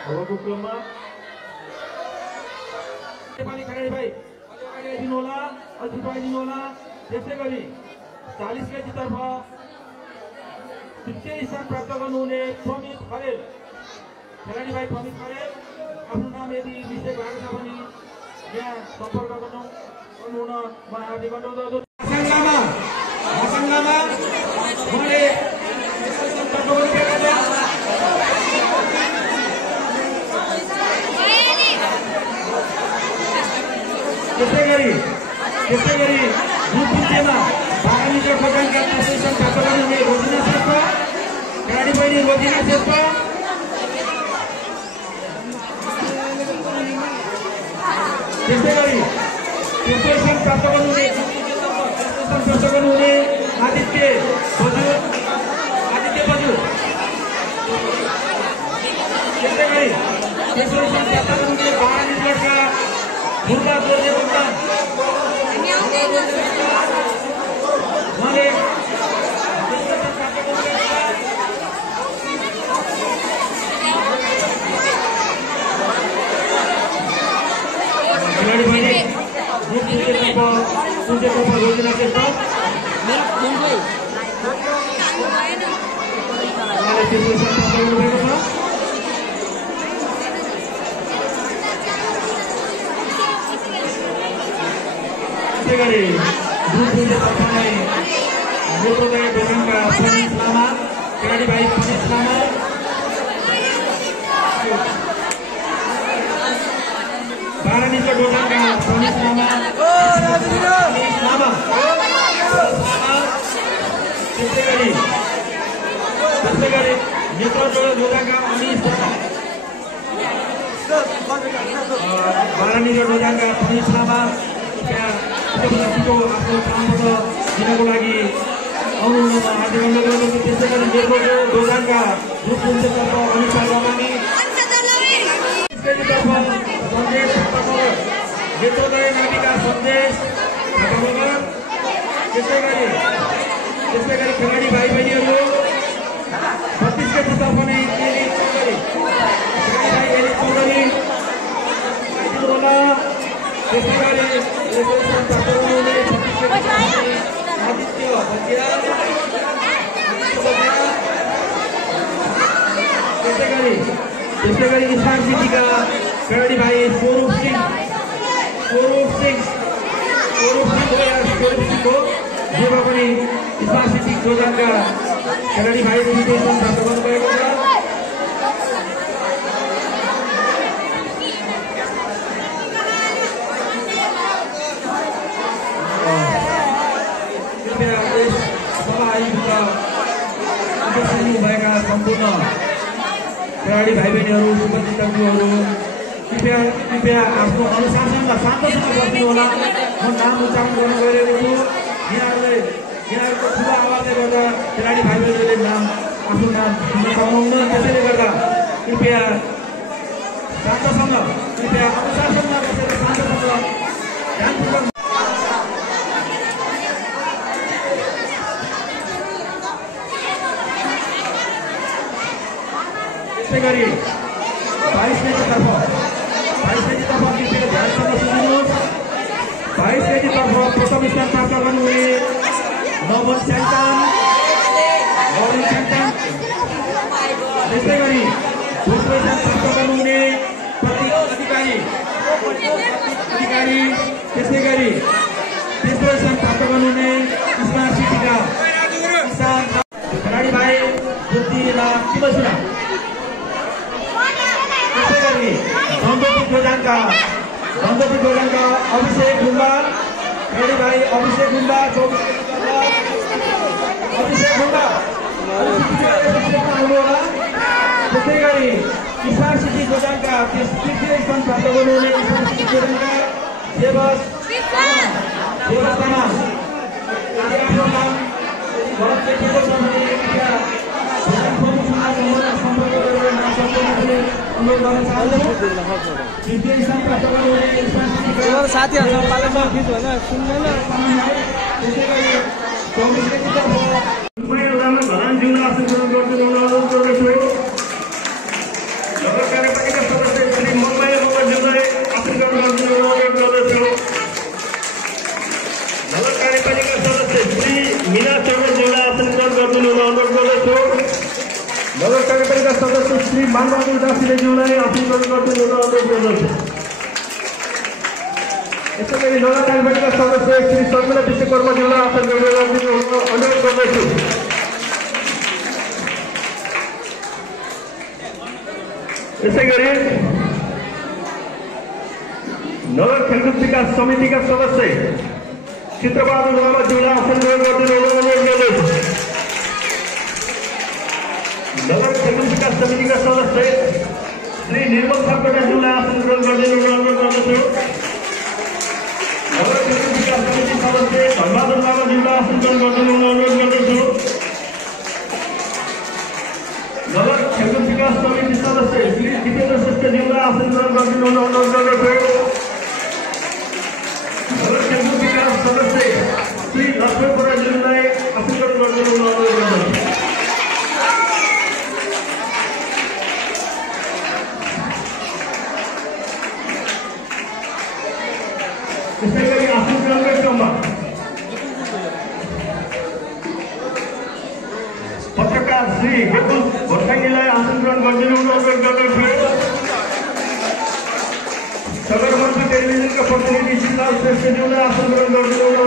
अबको क्रममा नेपाली खेलाडी भाइ अगाडि दिनु होला, अलि दिनु होला। त्यसै गरी 40 केजी तर्फ तृतीय स्थान प्राप्त गर्नुहुने प्रमित खरेल खेलाडी भाइ प्रमित खरेल, आफ्नो नाम यदि मिस्टेक भएको छ भने यहाँ सम्पर्क गर्नुहुन म हार्दिक अनुरोध गर्छु। आसङ्गामा उहाँले त्यसै गरी रुकुन्तेमा 12 मिटर खोजनका पोजिसन प्राप्त गर्नुहुने रोजिना शेर्पा खेलाडी बहिनी रोजिना शेर्पा। त्यसै गरी पोजिसन प्राप्त गर्नुहुने आदित्य बजु। त्यसै गरी पोजिसन प्राप्त गर्नुहुने 12 मिटरका दुर्गा जोर्जे बन्दा उहाँले खेलाडी बहिनी रोजिना शेर्पा गरी ग्रुप तर्फलाई नेतृत्व दोकानका प्रनित लामा खेलाडी भाइ प्रनित लामा। 12 मिटर दोकानका प्रनित लामा। त्यसै गरी नेतृत्व दोकानका अनिश 12 मिटर दोकानका प्रनित लामा आफ्नो कामबाट दिनको लागि आउनुहुन हार्दिक अनुरोध गर्दछु। त्यसै गरी नेतृत्व दोकानका ग्रुप तर्फ अनुसार रमानी तर्फ सन्देश नेतृत्व नाविका सन्देश। त्यसै गरी खेलाडी भाइ बहिनीहरू 32 केजी तर्फ नै एली चौधरी दिनु होला। त्यसै गरी आदित्य भटिया। त्यसै गरी स्मार्ट सिटीका खेलाडी भाइ स्वरूप सिंहको जेमा पनि स्मार्ट सिटी जोजानका खेलाडी भाइ इन्भिटेसन प्राप्त गर्नुभएको छ। भएका सम्पूर्ण खेलाडी भाइ बहिनीहरू शुभचिन्तकहरू कृपया आफ्नो अनुशासनलाई शान्तसँग बस्नु होला। म नाम उच्चारण गर्न गइरहेको छु। यहाँहरूको ठुलो आवाजले गर्दा खेलाडी भाइ बहिनीहरूले आफ्नो नाम सुन्न सक्नुहुन्न। त्यसैले गर्दा कृपया अनुशासनमा बसेर शान्तसँग ध्यानपूर्वक त्यसै गरी 22 केजी तर्फ कृपया ध्यानसँग सुन्नुहोस्। 22 केजी तर्फ प्रथम स्थान प्राप्त गर्नुहुने नवन स्याङ्तान। त्यसै गरी दोस्रो स्थान प्राप्त गर्नुहुने प्रतीक अधिकारी। त्यसै गरी तेस्रो स्थान प्राप्त गर्नुहुने स्मार्ट सिटीका खेलाडी भाइ ज्योतिला किमसुना। गण्डकी दोकानका अभिषेक गुम्बा खेलाडी भाइ अभिषेक गुम्बा 24 आउनुहोला। त्यसै गरी स्मार्ट सिटी दोकानका तृतीय स्थान प्राप्त गर्नुहुने स्मार्ट सिटी दोकानका देवस तामाङ। आफ्नो नाम सम्पर्क गरेर अनुरोध गर्न चाहन्छु। तृतीय स्थान प्राप्त गर्नुहुने साथीहरू पालेमा गीत होइन सुन्दैन। त्यसै गरी 24 केजी तर्फ घरान जिउन आसन गर्छु। मीना चौधरीज्यूलाई आसन ग्रहण गरिदिनु हुन अनुरोध गर्दछु। नगर कार्यपालिका सदस्य श्री मानबहादुर दासीज्यूलाई आसन ग्रहण गरिदिनु हुन अनुरोध गर्दछु। यसैगरी नगर कार्यपालिका सदस्य श्री शर्मिला विश्वकर्माज्यूलाई आसन ग्रहण गरिदिनु हुन अनुरोध गर्दछु। यसैगरी नगर खेलकुद विकास समितिका सदस्य चित्रबहादुर लामाज्यूलाई आसन ग्रहण गरिदिनु हुन अनुरोध गर्दछु। नगर खेलकुद विकास समितिका सदस्य श्री निर्मल सापकोटाज्यूलाई आसन ग्रहण गरिदिनु हुन अनुरोध गर्दछु। नगर खेलकुद विकास समिति सदस्य धनबहादुर लामाज्यूलाई आसन ग्रहण गरिदिनु हुन अनुरोध गर्दछु। नगर खेलकुद विकास समिति सदस्य श्री जितेन्द्र श्रेष्ठज्यूलाई आसन ग्रहण गरिदिनु हुन अनुरोध गर्दछु। नगर खेलकुद विकास सदस्य श्री लक्ष्मण बराज्यूलाई आसन ग्रहण गरिदिनु हुन अनुरोध गर्दछु। यसैगरी आसन ग्रहणका क्रममा पत्रकार श्री गोकुल भट्टराईलाई आसन ग्रहण गरिदिनु हुन अनुरोध गर्दछु। सदरमुखी टेलिभिजनका प्रतिनिधि श्री लाल श्रेष्ठज्यूलाई आसन ग्रहण गरिदिनु हुन